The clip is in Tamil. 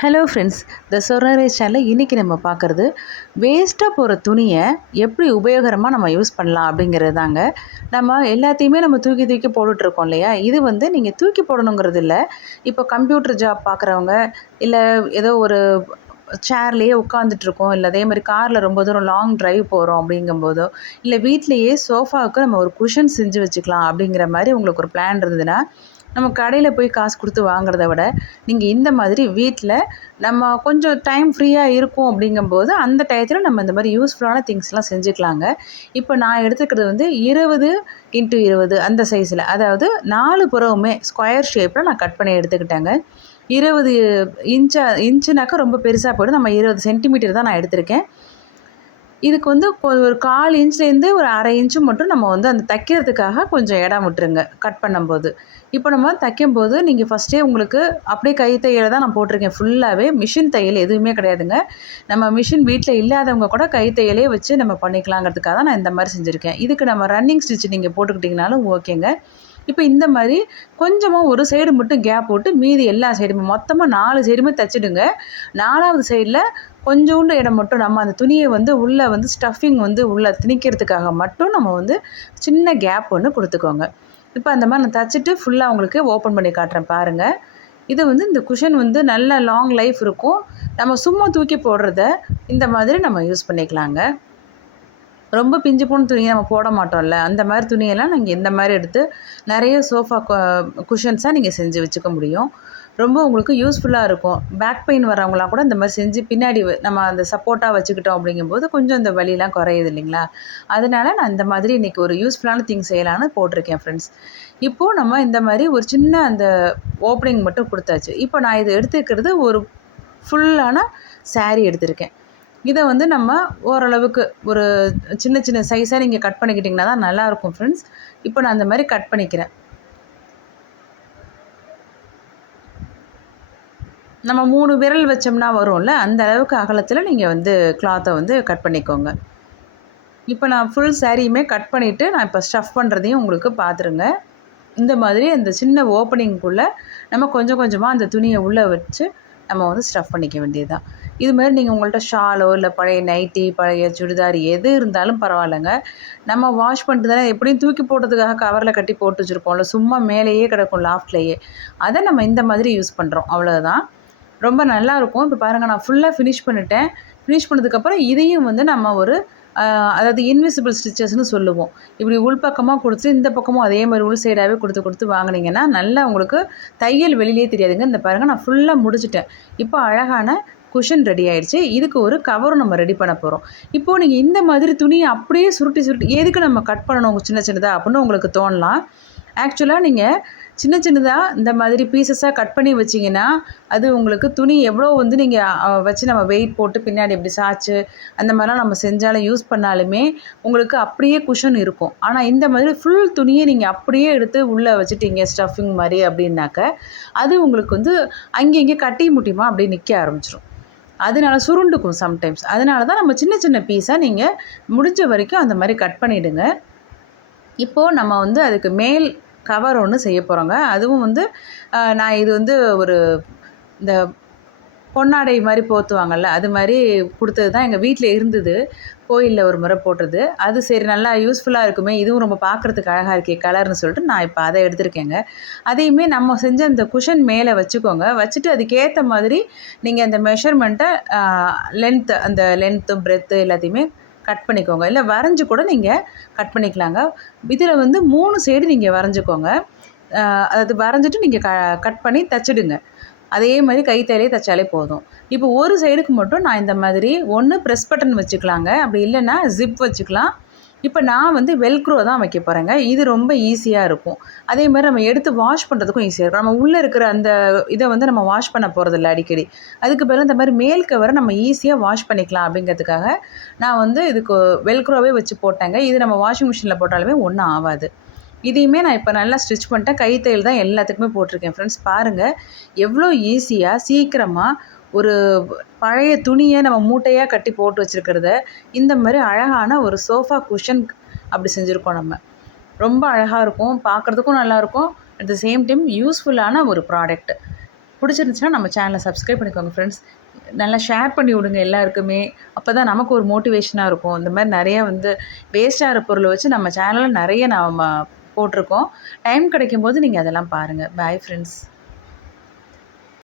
ஹலோ ஃப்ரெண்ட்ஸ், த சொர்ரரைஸ் சேனலில் இன்றைக்கி நம்ம பார்க்குறது வேஸ்ட்டாக போகிற துணியை எப்படி உபயோகரமாக நம்ம யூஸ் பண்ணலாம் அப்படிங்கிறது தாங்க. நம்ம எல்லாத்தையுமே நம்ம தூக்கி தூக்கி போட்டுட்ருக்கோம் இல்லையா? இது வந்து நீங்கள் தூக்கி போடணுங்கிறது இல்லை. இப்போ கம்ப்யூட்டர் ஜாப் பார்க்குறவங்க, இல்லை ஏதோ ஒரு சேர்லேயே உட்காந்துட்ருக்கோம், இல்லை அதே மாதிரி காரில் ரொம்ப தூரம் லாங் ட்ரைவ் போகிறோம் அப்படிங்கும்போதோ, இல்லை வீட்டிலையே சோஃபாவுக்கு நம்ம ஒரு குஷன் செஞ்சு வச்சுக்கலாம் அப்படிங்கிற மாதிரி உங்களுக்கு ஒரு பிளான் இருந்ததுன்னா, நம்ம கடையில் போய் காசு கொடுத்து வாங்குறத விட நீங்கள் இந்த மாதிரி வீட்டில் நம்ம கொஞ்சம் டைம் ஃப்ரீயாக இருக்கும் அப்படிங்கும்போது அந்த டயத்தில் நம்ம இந்த மாதிரி யூஸ்ஃபுல்லான திங்ஸ்லாம் செஞ்சுக்கலாங்க. இப்போ நான் எடுத்துக்கிறது வந்து 20x20 அந்த சைஸில், அதாவது 4 புறவுமே ஸ்கொயர் ஷேப்பில் நான் கட் பண்ணி எடுத்துக்கிட்டேங்க. 20 இன்ச்சுனாக்கா ரொம்ப பெருசாக போய்டும். நம்ம 20 சென்டிமீட்டர் தான் நான் எடுத்திருக்கேன். இதுக்கு வந்து ஒரு 1/4 இன்ச்லேருந்து ஒரு 1/2 இன்ச்சு மட்டும் நம்ம வந்து அந்த தைக்கிறதுக்காக கொஞ்சம் இடம் விட்டுருங்க கட் பண்ணும்போது. இப்போ நம்ம தைக்கும்போது நீங்கள் ஃபஸ்ட்டே உங்களுக்கு அப்படியே கை தையலை தான் நான் போட்டிருக்கேன். ஃபுல்லாகவே மிஷின் தையல் எதுவுமே கிடையாதுங்க. நம்ம மிஷின் வீட்டில் இல்லாதவங்க கூட கை தையலே வச்சு நம்ம பண்ணிக்கலாங்கிறதுக்காக தான் நான் இந்த மாதிரி செஞ்சுருக்கேன். இதுக்கு நம்ம ரன்னிங் ஸ்டிச் நீங்கள் போட்டுக்கிட்டிங்கனாலும் ஓகேங்க. இப்போ இந்த மாதிரி கொஞ்சமாக ஒரு சைடு மட்டும் கேப் விட்டு மீதி எல்லா சைடுமே மொத்தமாக 4 சைடுமே தைச்சிடுங்க. 4வது சைடில் கொஞ்சோண்டு இடம் மட்டும் நம்ம அந்த துணியை வந்து உள்ளே வந்து ஸ்டஃபிங் வந்து உள்ளே திணிக்கிறதுக்காக மட்டும் நம்ம வந்து சின்ன கேப் ஒன்று கொடுத்துக்கோங்க. இப்போ அந்த மாதிரி நான் தைச்சிட்டு ஃபுல்லாக உங்களுக்கு ஓப்பன் பண்ணி காட்டுறேன் பாருங்கள். இது வந்து இந்த குஷன் வந்து நல்ல லாங் லைஃப் இருக்கும். நம்ம சும்மா தூக்கி போடுறத இந்த மாதிரி நம்ம யூஸ் பண்ணிக்கலாங்க. ரொம்ப பிஞ்சு போன துணியை நம்ம போட மாட்டோம்ல, அந்த மாதிரி துணியெல்லாம் நீங்கள் இந்த மாதிரி எடுத்து நிறைய சோஃபா குஷன்ஸாக நீங்கள் செஞ்சு வச்சுக்க முடியும். ரொம்ப உங்களுக்கு யூஸ்ஃபுல்லாக இருக்கும். பேக் பெயின் வரவங்களாம் கூட இந்த மாதிரி செஞ்சு பின்னாடி நம்ம அந்த சப்போர்ட்டாக வச்சுக்கிட்டோம் அப்படிங்கும்போது கொஞ்சம் இந்த வலிலாம் குறையுது இல்லைங்களா? அதனால நான் இந்த மாதிரி இன்றைக்கி ஒரு யூஸ்ஃபுல்லான திங் செய்யலான்னு போட்டிருக்கேன் ஃப்ரெண்ட்ஸ். இப்போது நம்ம இந்த மாதிரி ஒரு சின்ன அந்த ஓப்பனிங் மட்டும் கொடுத்தாச்சு. இப்போ நான் இது எடுத்துக்கிறது ஒரு ஃபுல்லான சாரீ எடுத்திருக்கேன். இதை வந்து நம்ம ஓரளவுக்கு ஒரு சின்ன சின்ன சைஸாக நீங்கள் கட் பண்ணிக்கிட்டிங்கன்னா தான் நல்லாயிருக்கும் ஃப்ரெண்ட்ஸ். இப்போ நான் அந்த மாதிரி கட் பண்ணிக்கிறேன். நம்ம 3 விரல் வச்சோம்னா வரும்ல, அந்த அளவுக்கு அகலத்தில் நீங்கள் வந்து கிளாத்தை வந்து கட் பண்ணிக்கோங்க. இப்போ நான் ஃபுல் சாரியுமே கட் பண்ணிவிட்டு நான் இப்போ ஸ்டஃப் பண்ணுறதையும் உங்களுக்கு பார்த்துருங்க. இந்த மாதிரி அந்த சின்ன ஓப்பனிங்குள்ளே நம்ம கொஞ்சம் கொஞ்சமாக அந்த துணியை உள்ளே வச்சு நம்ம வந்து ஸ்டஃப் பண்ணிக்க வேண்டியது தான். இது மாதிரி நீங்கள் உங்கள்கிட்ட ஷாலோ இல்லை பழைய நைட்டி, பழைய சுடிதார் எது இருந்தாலும் பரவாயில்லைங்க. நம்ம வாஷ் பண்ணிட்டு தானே எப்படியும் தூக்கி போடுறதுக்காக கவரில் கட்டி போட்டு வச்சுருப்போம்ல, சும்மா மேலேயே கிடக்கும் லாஃப்ட்லேயே. அதை நம்ம இந்த மாதிரி யூஸ் பண்ணுறோம், அவ்வளோதான். ரொம்ப நல்லாயிருக்கும். இப்போ பாருங்கள், நான் ஃபுல்லாக ஃபினிஷ் பண்ணிட்டேன். ஃபினிஷ் பண்ணதுக்கப்புறம் இதையும் வந்து நம்ம ஒரு அதாவது இன்விசிபிள் ஸ்டிச்சஸ்ன்னு சொல்லுவோம். இப்படி உள்பக்கமாக கொடுத்து இந்த பக்கமும் அதே மாதிரி உள் சைடாகவே கொடுத்து கொடுத்து வாங்கினீங்கன்னா நல்லா உங்களுக்கு தையல் வெளியிலே தெரியாதுங்க. இந்த பாருங்கள், நான் ஃபுல்லாக முடிச்சிட்டேன். இப்போ அழகான குஷன் ரெடி ஆகிடுச்சு. இதுக்கு ஒரு கவரும் நம்ம ரெடி பண்ண போகிறோம். இப்போது நீங்கள் இந்த மாதிரி துணியை அப்படியே சுருட்டி சுருட்டி எதுக்கு நம்ம கட் பண்ணணும் சின்ன சின்னதாக அப்படின்னு உங்களுக்கு தோணலாம். ஆக்சுவலாக நீங்கள் சின்ன சின்னதாக இந்த மாதிரி பீசஸாக கட் பண்ணி வச்சிங்கன்னா அது உங்களுக்கு துணி எவ்வளோ வந்து நீங்கள் வச்சு நம்ம வெயிட் போட்டு பின்னாடி இப்படி சாய்ச்சி அந்த மாதிரிலாம் நம்ம செஞ்சாலும் யூஸ் பண்ணாலுமே உங்களுக்கு அப்படியே குஷன் இருக்கும். ஆனால் இந்த மாதிரி ஃபுல் துணியை நீங்கள் அப்படியே எடுத்து உள்ளே வச்சுட்டீங்க ஸ்டஃபிங் மாதிரி அப்படின்னாக்க அது உங்களுக்கு வந்து அங்கே இங்கே கட்டி முட்டியுமா அப்படியே நிற்க ஆரம்பிச்சிடும். அதனால சுருண்டுக்கும் சம்டைம்ஸ். அதனால தான் நம்ம சின்ன சின்ன பீஸாக நீங்கள் முடிஞ்ச வரைக்கும் அந்த மாதிரி கட் பண்ணிவிடுங்க. இப்போது நம்ம வந்து அதுக்கு மேல் கவர் ஒன்று செய்ய போகிறோங்க. அதுவும் வந்து நான் இது வந்து ஒரு இந்த பொன்னாடை மாதிரி போத்துவாங்கள்ல, அது மாதிரி கொடுத்தது தான் எங்கள் வீட்டில் இருந்தது. கோயிலில் ஒரு முறை போட்டது. அது சரி நல்லா யூஸ்ஃபுல்லாக இருக்குமே, இதுவும் ரொம்ப பார்க்குறதுக்கு அழகாக இருக்கே கலர்னு சொல்லிட்டு நான் இப்போ அதை எடுத்திருக்கேங்க. அதையுமே நம்ம செஞ்ச அந்த குஷன் மேலே வச்சுக்கோங்க. வச்சுட்டு அதுக்கேற்ற மாதிரி நீங்கள் அந்த மெஷர்மெண்ட்டை அந்த லென்த்து பிரெத்து எல்லாத்தையுமே கட் பண்ணிக்கோங்க. இல்லை வரைஞ்சி கூட நீங்கள் கட் பண்ணிக்கலாங்க. இதில் வந்து 3 சைடு நீங்கள் வரைஞ்சிக்கோங்க. அதாவது வரைஞ்சிட்டு நீங்கள் கட் பண்ணி தைச்சிடுங்க. அதே மாதிரி கை தையலே தைச்சாலே போதும். இப்போ ஒரு சைடுக்கு மட்டும் நான் இந்த மாதிரி ஒன்று ப்ரெஸ் பட்டன் வச்சுக்கலாங்க, அப்படி இல்லைன்னா ஜிப் வச்சுக்கலாம். இப்போ நான் வந்து வெல்க்ரோ தான் வைக்க போகிறேங்க. இது ரொம்ப ஈஸியாக இருக்கும். அதே மாதிரி நம்ம எடுத்து வாஷ் பண்ணுறதுக்கும் ஈஸியாக இருக்கும். நம்ம உள்ளே இருக்கிற அந்த இதை வந்து நம்ம வாஷ் பண்ண போகிறதில்ல அடிக்கடி. அதுக்கு பதிலாக இந்த மாதிரி மேல் கவரை நம்ம ஈஸியாக வாஷ் பண்ணிக்கலாம் அப்படிங்கிறதுக்காக நான் வந்து இதுக்கு வெல்க்ரோவே வச்சு போட்டேங்க. இது நம்ம வாஷிங் மிஷினில் போட்டாலுமே ஒன்றும் ஆகாது. இதையுமே நான் இப்போ நல்லா ஸ்டிச் பண்ணிட்டேன். கை தையல் தான் எல்லாத்துக்குமே போட்டிருக்கேன் ஃப்ரெண்ட்ஸ். பாருங்கள் எவ்வளோ ஈஸியாக சீக்கிரமாக ஒரு பழைய துணியை நம்ம மூட்டையாக கட்டி போட்டு வச்சுருக்கிறத இந்த மாதிரி அழகான ஒரு சோஃபா குஷன் அப்படி செஞ்சுருக்கோம் நம்ம. ரொம்ப அழகாக இருக்கும், பார்க்குறதுக்கும் நல்லாயிருக்கும். அட் த சேம் டைம் யூஸ்ஃபுல்லான ஒரு ப்ராடக்ட். பிடிச்சிருந்துச்சுன்னா நம்ம சேனலை சப்ஸ்கிரைப் பண்ணிக்கோங்க ஃப்ரெண்ட்ஸ். நல்லா ஷேர் பண்ணி விடுங்க எல்லாருக்குமே. அப்போ தான் நமக்கு ஒரு மோட்டிவேஷனாக இருக்கும். இந்த மாதிரி நிறைய வந்து வேஸ்ட் ஆகிற பொருளை வச்சு நம்ம சேனலில் நிறைய நாம் போட்டிருக்கோம். டைம் கிடைக்கும்போது நீங்கள் அதெல்லாம் பாருங்கள். Bye friends.